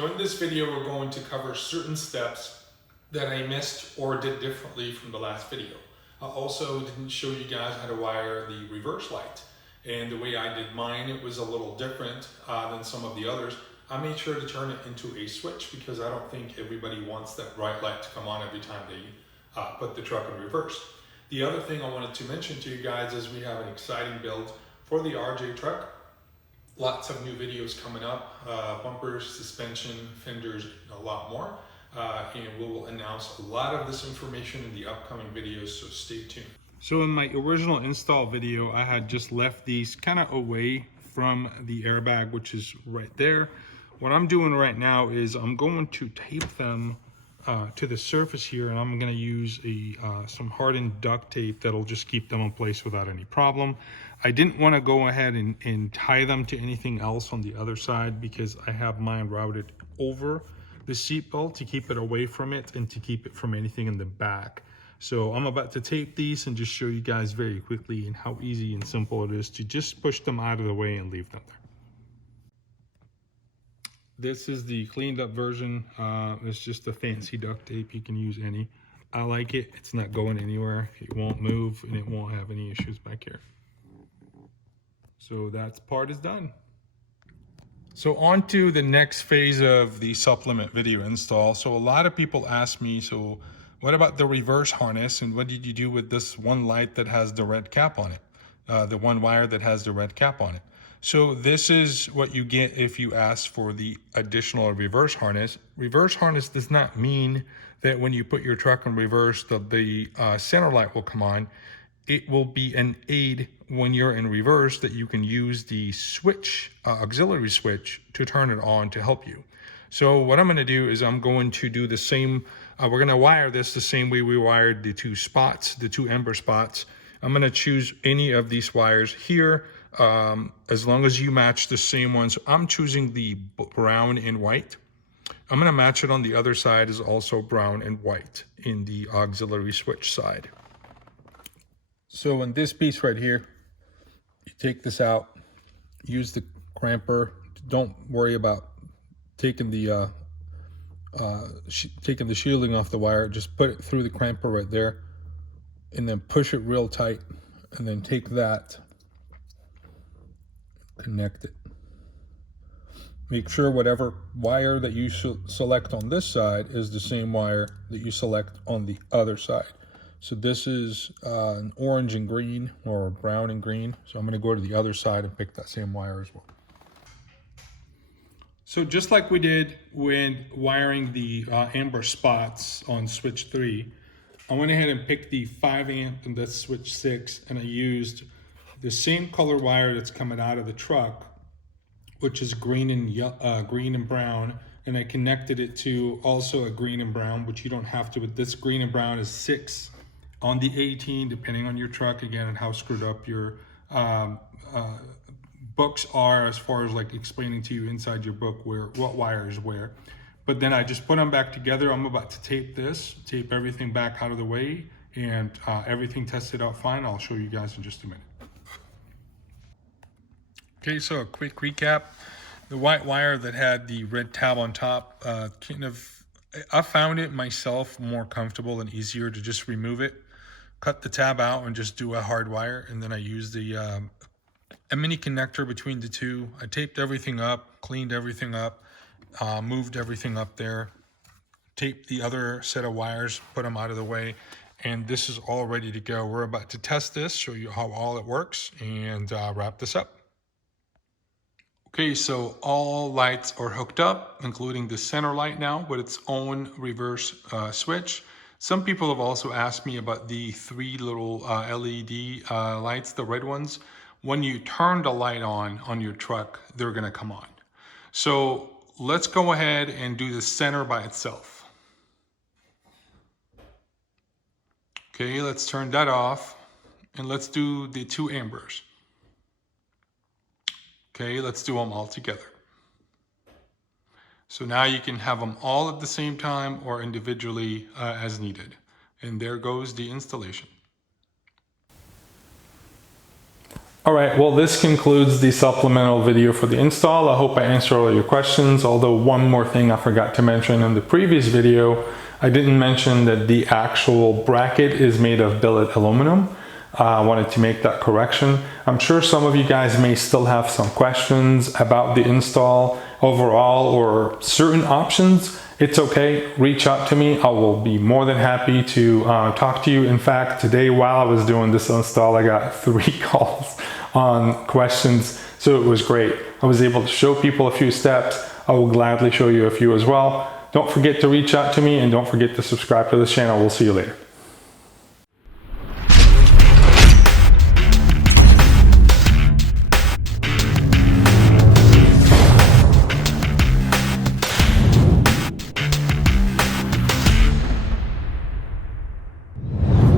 So in this video, we're going to cover certain steps that I missed or did differently from the last video. I also didn't show you guys how to wire the reverse light. And the way I did mine, it was a little different than some of the others. I made sure to turn it into a switch because I don't think everybody wants that bright light to come on every time they put the truck in reverse. The other thing I wanted to mention to you guys is we have an exciting build for the RJ truck. Lots of new videos coming up, bumpers, suspension, fenders, a lot more. And we will announce a lot of this information in the upcoming videos, so stay tuned. So in my original install video, I had just left these kind of away from the airbag, which is right there. What I'm doing right now is I'm going to tape them to the surface here, and I'm going to use some hardened duct tape that'll just keep them in place without any problem. I didn't want to go ahead and tie them to anything else on the other side because I have mine routed over the seat belt to keep it away from it and to keep it from anything in the back. So I'm about to tape these and just show you guys very quickly and how easy and simple it is to just push them out of the way and leave them there. This is the cleaned up version. It's just a fancy duct tape. You can use any. I like it. It's not going anywhere. It won't move and it won't have any issues back here. So that part is done. So on to the next phase of the supplement video install. So a lot of people ask me, so what about the reverse harness and what did you do with this one light that has the red cap on it? The one wire that has the red cap on it. So this is what you get if you ask for the additional reverse harness. Reverse harness does not mean that when you put your truck in reverse, the center light will come on. It will be an aid when you're in reverse that you can use the switch, auxiliary switch, to turn it on to help you. So what I'm going to do is I'm going to do the same. We're going to wire this the same way we wired the two spots, the two ember spots. I'm going to choose any of these wires here as long as you match the same ones. I'm choosing the brown and white. I'm going to match it on the other side is also brown and white in the auxiliary switch side. So in this piece right here, you take this out, use the cramper. Don't worry about taking the shielding off the wire. Just put it through the cramper right there and then push it real tight and then take that, connect it. Make sure whatever wire that you select on this side is the same wire that you select on the other side. So this is an orange and green or brown and green. So I'm going to go to the other side and pick that same wire as well. So just like we did when wiring the amber spots on switch 3, I went ahead and picked the 5 amp and that's switch 6, and I used the same color wire that's coming out of the truck, which is green and brown, and I connected it to also a green and brown, which you don't have to, but this green and brown is 6 on the 18, depending on your truck, again, and how screwed up your books are as far as like explaining to you inside your book what wire is where. But then I just put them back together. I'm about to tape everything back out of the way, and everything tested out fine. I'll show you guys in just a minute. Okay, so a quick recap. The white wire that had the red tab on top, I found it myself more comfortable and easier to just remove it, cut the tab out and just do a hard wire. And then I used a mini connector between the two. I taped everything up, cleaned everything up, moved everything up there, taped the other set of wires, put them out of the way, and this is all ready to go. We're about to test this, show you how all it works, and wrap this up. Okay, so all lights are hooked up, including the center light now with its own reverse switch. Some people have also asked me about the 3 little LED lights, the red ones. When you turn the light on your truck, they're gonna come on. So let's go ahead and do the center by itself. Okay, let's turn that off and let's do the 2 ambers. Okay, let's do them all together. So now you can have them all at the same time or individually as needed. And there goes the installation. All right, well, this concludes the supplemental video for the install. I hope I answered all your questions, although one more thing I forgot to mention in the previous video. I didn't mention that the actual bracket is made of billet aluminum. I wanted to make that correction. I'm sure some of you guys may still have some questions about the install overall or certain options. It's okay, reach out to me. I will be more than happy to talk to you. In fact, today while I was doing this install, I got 3 calls on questions, so it was great. I was able to show people a few steps. I will gladly show you a few as well. Don't forget to reach out to me and don't forget to subscribe to this channel. We'll see you later.